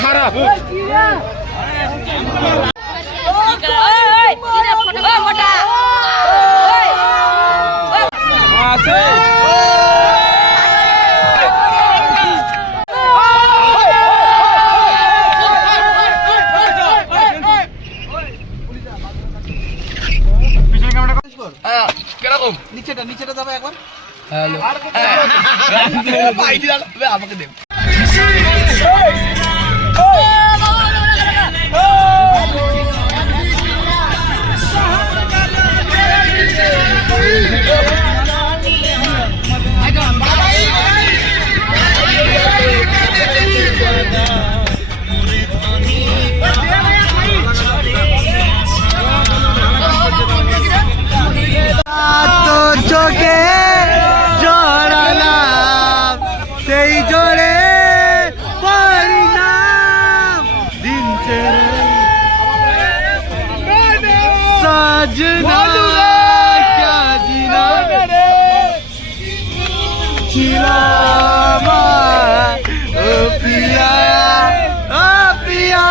খারাপ নিচেটা যাবে একবার আমাকে দেব চোখে জড়ালাম সেই জোরে পরিণাম দিন সাজনা क्या जीना ছিলাম ও পিয়া ও পিয়া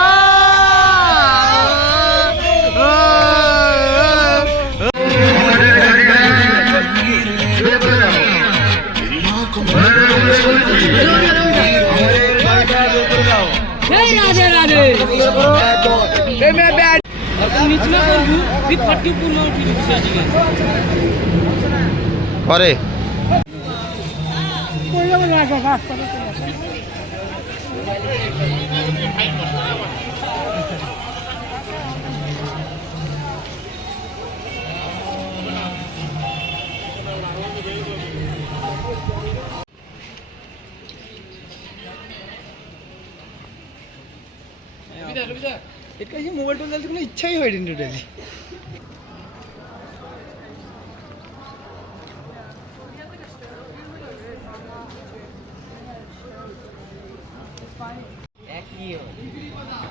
করে মোবাইল টোল কোনো ইচ্ছাই হয়নি টোটালি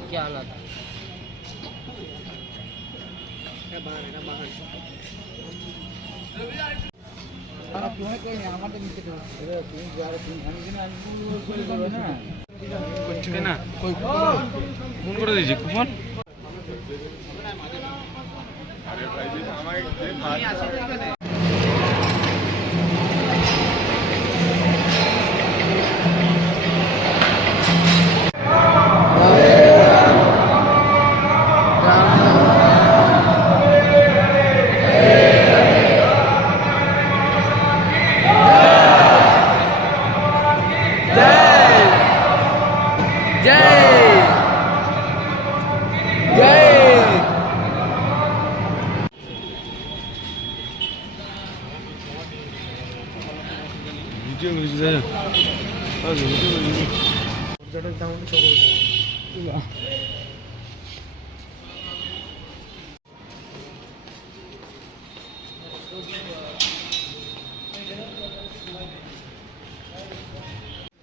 क्या आना था ফোন করে দিয়েছি কুপন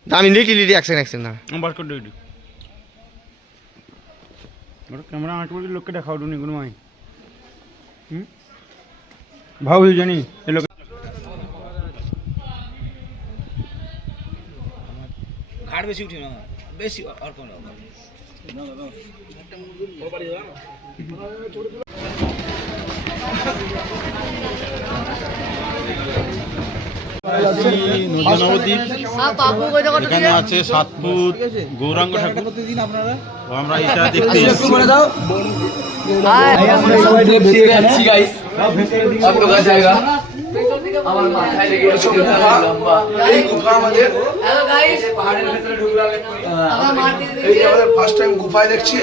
আমি লিটি অ্যাকশন না আমার করে দিই ওর ক্যামেরা আট করে লোককে দেখাও দুনি কোনো মাই ভাও হই জানি এই লোক ঘাট বেশি উঠি না বেশি আর কোন না দাদা একটা বড় বাড়ি দাও নবদ্বীপ এখানে আছে সাতপুর গৌরাঙ্গ ঠাকুর আমরা এটা দেখতে এসেছি আমার মাথায় লেগে গেছে এই গুফা আমাদের হ্যালো গাইস পাহাড়ের ভিতরে ঢুকলাম এই আমাদের ফার্স্ট টাইম গুফায় দেখছি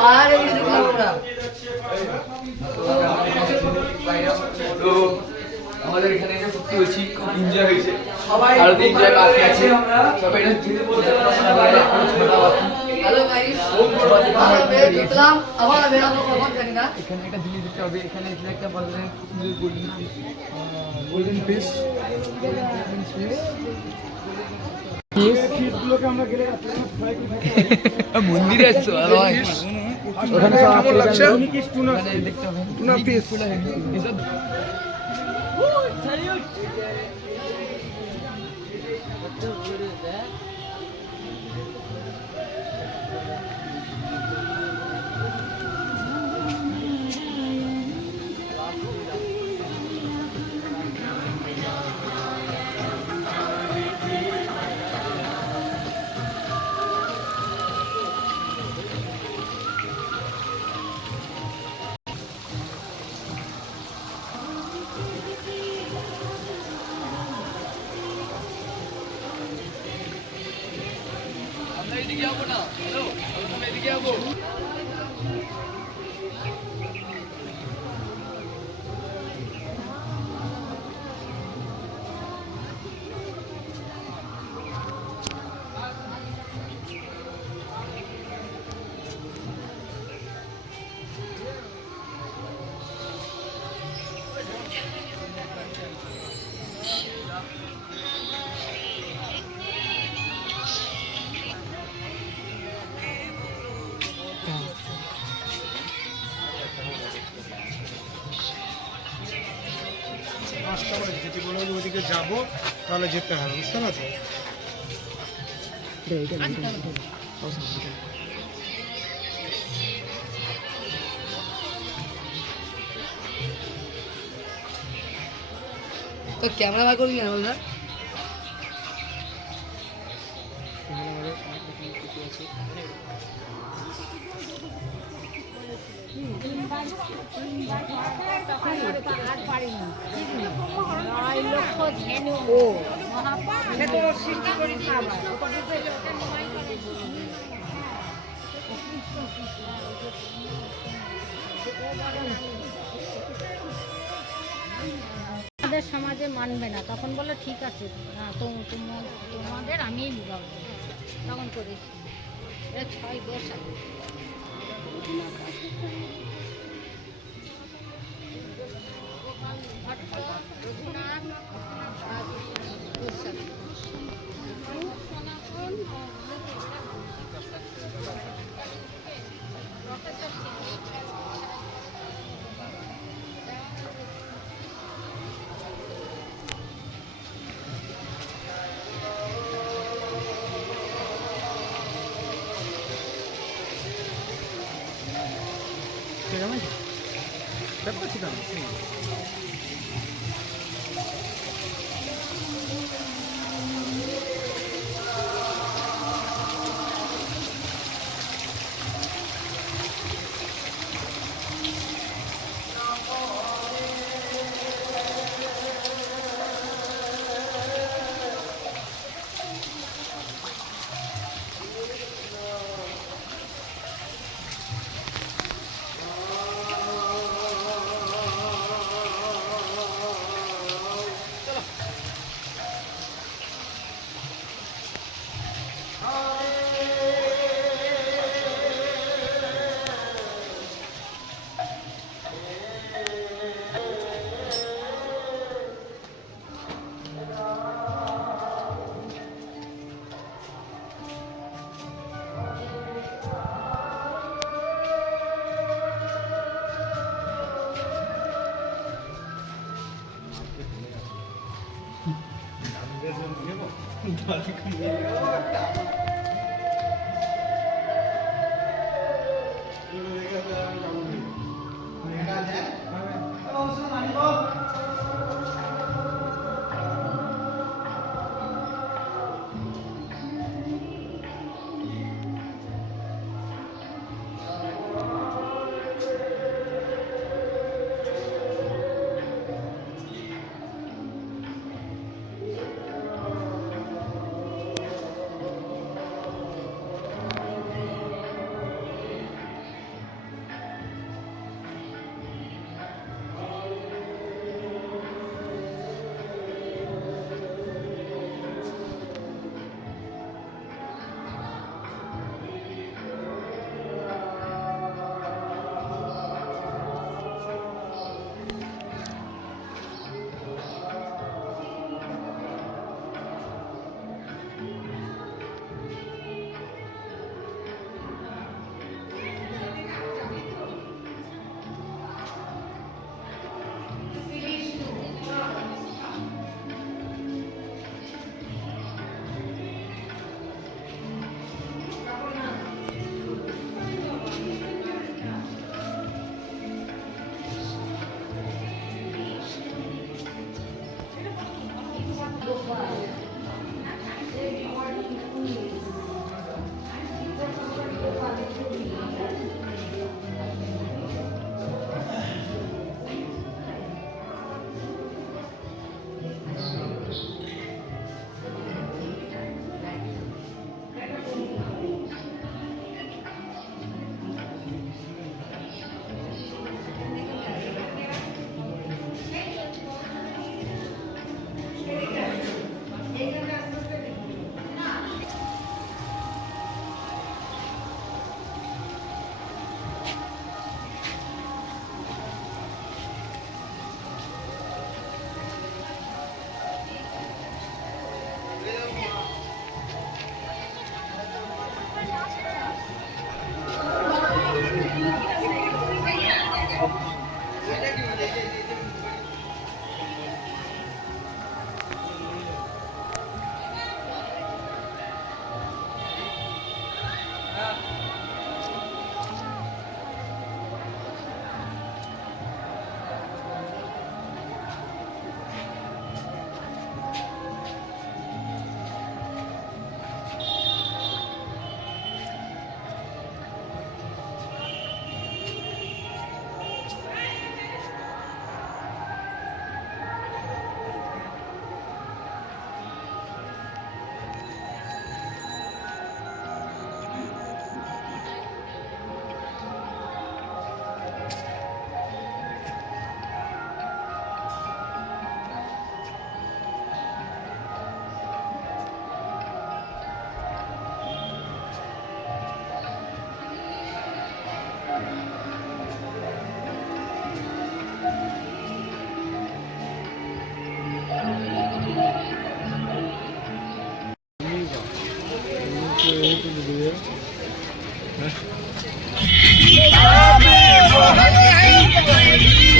পাহাড়ের ভিতরে ঢুকলাম আমরা তো আমাদের এখানে এসে সত্যি হয়েছি খুব এনজয় হয়েছে সবাই আর এনজয় বাকি আছে সবাই এটা জিতে বলতে হ্যালো গাইস আমরা দেখলাম আবার বেরাবো কখন জানি না এখানে একটা জিনিস দেখতে হবে এখানে একটা বললেন গোল্ডেন ফিশ ফিশগুলোকে আমরা গেলে মন্দিরে আসছো আর ওখানে কেমন লাগছে দেখতে হবে না পিস এদিকে যাবো না হ্যালো এদিকে যাবো যদি বলো ওদিকে যাবো তাহলে যেতে হবে বুঝতে পারছো তো ক্যামেরা বার করবি না বলরা আমাদের সমাজে মানবে না, তখন বলে ঠিক আছে না তোমাদের আমি বিবাহ করবো। তখন করেছি এটা 6-10 সাল। Happy birthday